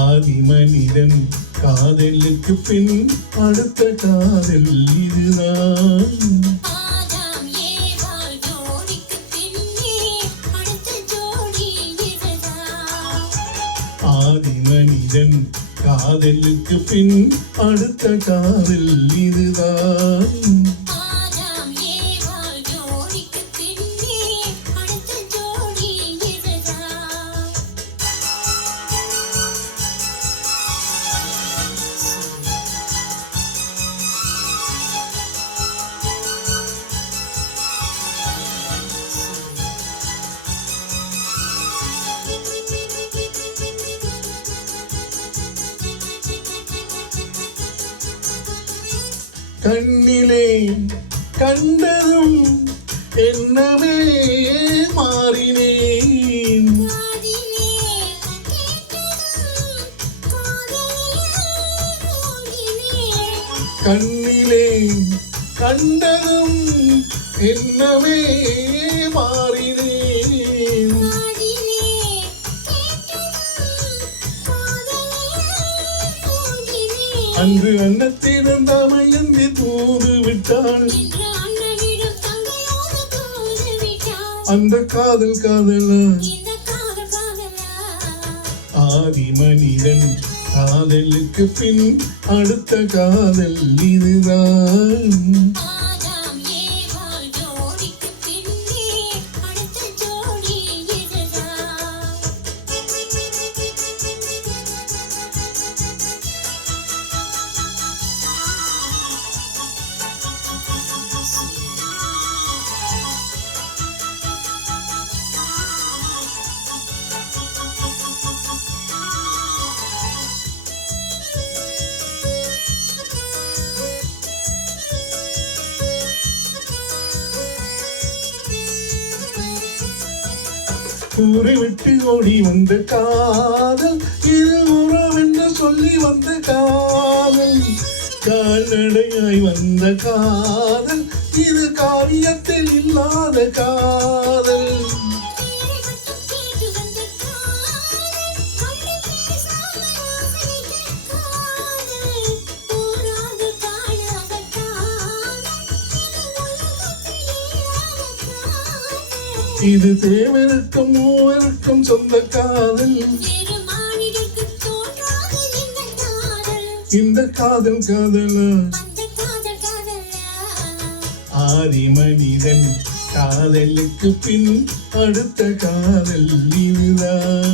ஆதி மனிதன் காதலுக்கு பின் அடுத்த காதல் இதுதான். ஆதி மனிதன் காதலுக்கு பின் அடுத்த காதல் இதுதான். கண்ணிலே கண்டதும் என்னவே மாறினேன். கண்ணிலே கண்டதும் என்னவே மாறினேன். அன்று அன்னத்திடம் தமையந்தி தூது விட்டாள். அந்த காதல் காதலா ஆதி மனிதன் காதலுக்கு பின் அடுத்த காதல் இதுதான். ஊரை விட்டு ஓடி வந்த காதல் இது உறவென்று சொல்லி வந்த காதல். கால்நடையாய் வந்த காதல் இது காவியத்தில் இல்லாத காதல். இது தேவருக்கும் மூவருக்கும் சொந்த காதல். இந்த காதல் காதலா ஆதி மனிதன் காதலுக்கு பின் அடுத்த காதல் இதுதான்.